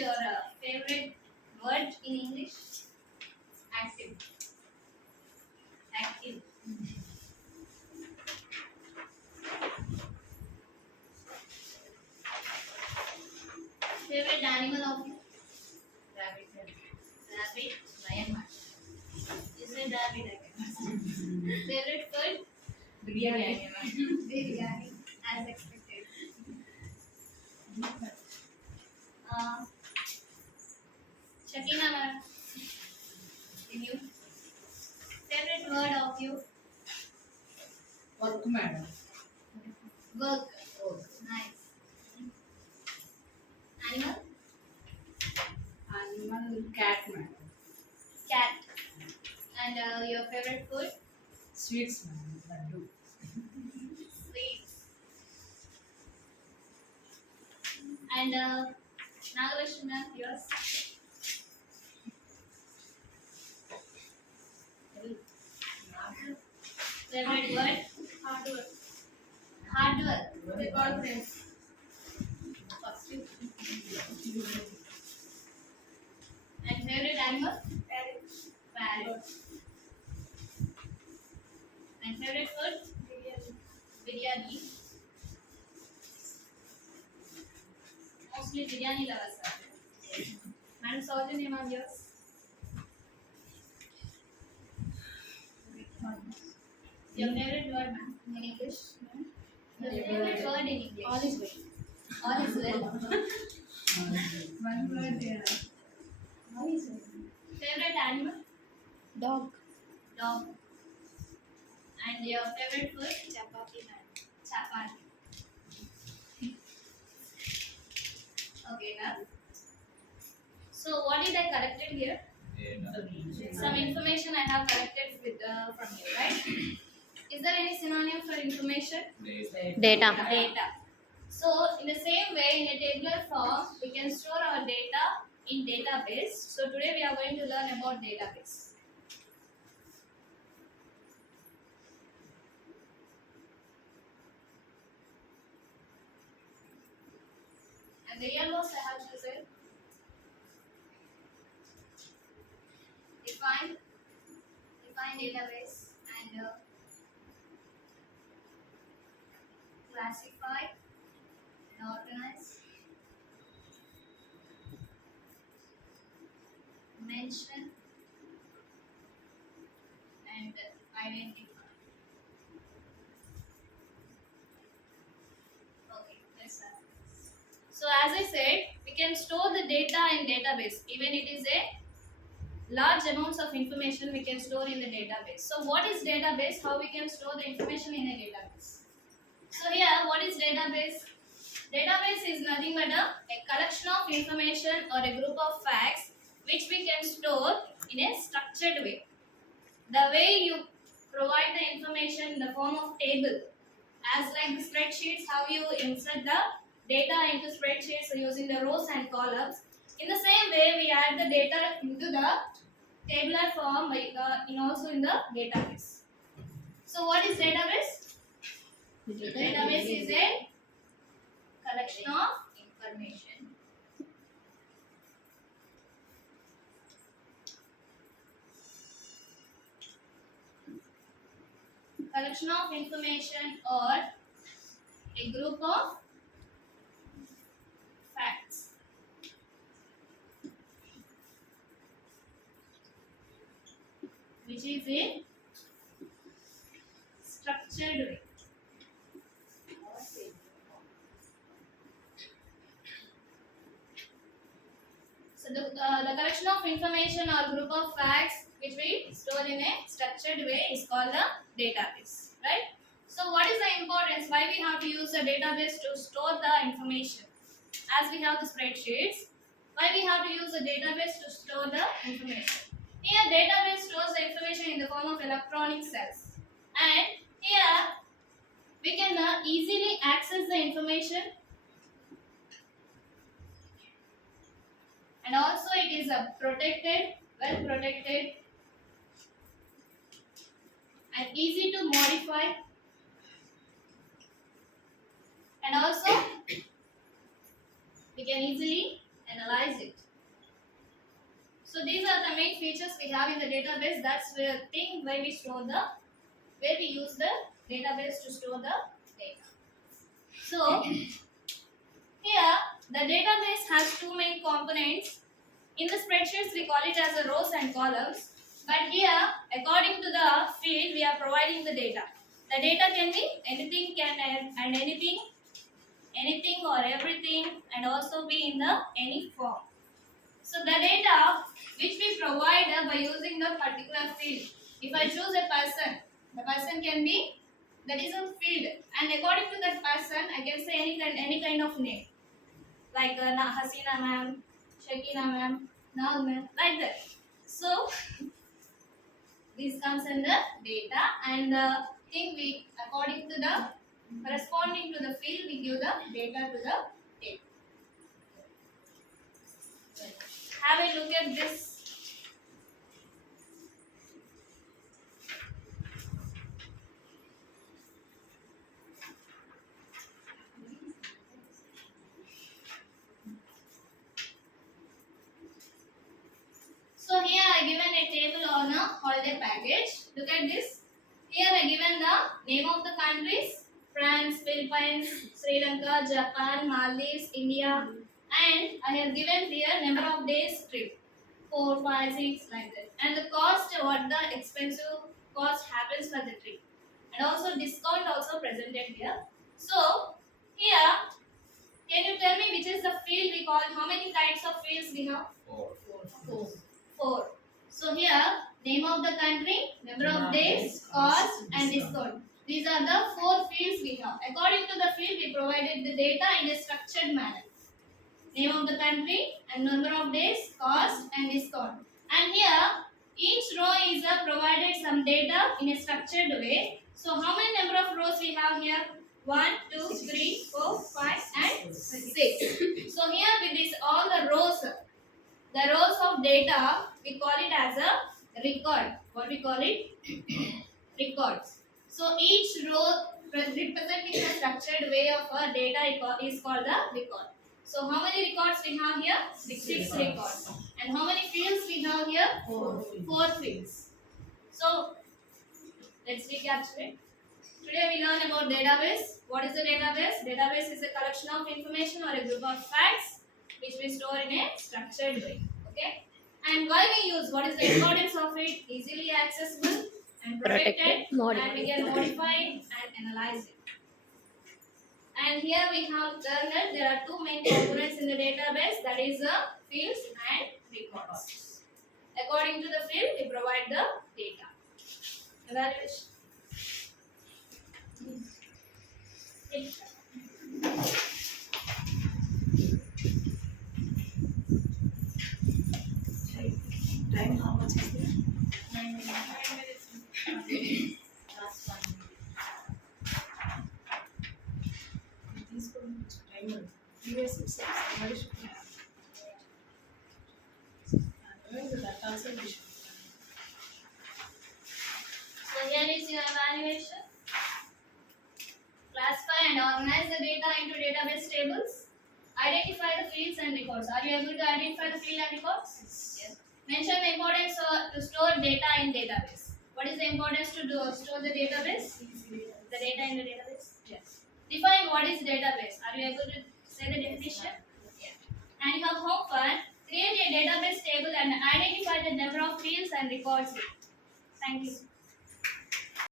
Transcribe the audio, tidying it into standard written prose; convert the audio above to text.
your favorite word in English? Active. Active. Favorite animal of you? Rabbit. Rabbit. Lion. You said rabbit again. Favorite food? Biryani. Biryani. As expected. Shakina ma'am. In you. Favorite word of you? Work, madam. Work. Work. Nice. Animal? Animal, cat, madam. Cat. And your favorite food? Sweets, madam. Laddu. Sweets. And Nagalakshmi ma'am, yours? Favorite word? Hard work. Hard work. With confidence. And favorite animal? Parrot. Parrot. And favorite food? Biryani. Biryani. Mostly biryani lovers are. Madam, so what's your name of yours? Your favorite word, ma'am, in English? Your favorite word in English? All is well. All is well. One word there. All is well. Favorite animal? Dog. Dog. And your favorite food? Chapati, madam. Chapati. Okay, now. So, what did I collected here? Some information I have collected with from you, right? Is there any synonym for information? Data. Data. So, in the same way, in a tabular form, we can store our data in database. So, today we are going to learn about database. And the yellows I have chosen. Define database and classify and organize, mention and identify. Okay, let's start. So as I said, we can store the data in database. Even it is a large amounts of information we can store in the database. So what is database? How we can store the information in a database? So here, what is database? Database is nothing but a collection of information or a group of facts which we can store in a structured way. The way you provide the information in the form of table, as like the spreadsheets, how you insert the data into spreadsheets using the rows and columns. In the same way, we add the data into the tabular form in also in the database. So what is database? Database is a collection of information. Collection of information or a group of facts. Which is a structured way. So the collection of information or group of facts which we store in a structured way is called the database, right? So what is the importance? Why we have to use a database to store the information? As we have the spreadsheets, why we have to use a database to store the information? Here database stores the information in the form of electronic cells, and here we can easily access the information, and also it is protected, well protected, and easy to modify, and also we can easily analyze it. main features we have in the database. That's the thing where we store the, where we use the database to store the data. So here the database has two main components. In the spreadsheets we call it as a rows and columns, but here according to the field we are providing the data. The data can be anything, and anything or everything, and also be in the any form. So the data which we provide by using the particular field. If I choose a person, the person can be, that is a field, and according to that person I can say any kind of name, like Hasina ma'am, Shakina ma'am, Nag ma'am, like that. So this comes under data, and the thing we, according to the corresponding to the field, we give the data to the table. Have a look at this. So here I given a table on a holiday package. Look at this. Here I given the name of the countries: France, Philippines, Sri Lanka, Japan, Maldives, India, and I have given here number of days trip, 4, 5, 6, like that, and the cost, what the expensive cost happens for the trip, and also discount also presented here. So here, can you tell me which is the field we call? How many kinds of fields we have? Four. So here, name of the country, number of days, cost, and discount. These are the 4 fields we have. According to the field, we provided the data in a structured manner. Name of the country and number of days, cost, and discount. And here, each row is provided some data in a structured way. So how many number of rows we have here? 1, 2, 3, 4, 5, and 6. So here with this all the rows of data, we call it as a record. What we call it? Records. So each row representing the structured way of data is called the record. So how many records we have here? 6 records. And how many fields we have here? 4 fields. So let's recapitulate. Today we learn about database. What is the database? Database is a collection of information or a group of facts which we store in a structured way. Okay? And why we use, what is the importance of it? Easily accessible and protected, and we can modify and analyze it. And here we have learned that there are 2 main components in the database, that is fields and records. According to the field, we provide the data. Evaluation. Time how much is there? 9 minutes. Last 1 minute. These timer. Previous itself. Why should we have? Otherwise, that also we should. So here is your evaluation. Classify and organize the data into database tables. Identify the fields and records. Are you able to identify the field and records? Yes. Mention the importance to store data in database. What is the importance to store the database? The data in the database? Yes. Define what is database. Are you able to say the definition? Yeah. And you have homework. Create a database table and identify the number of fields and records. Thank you.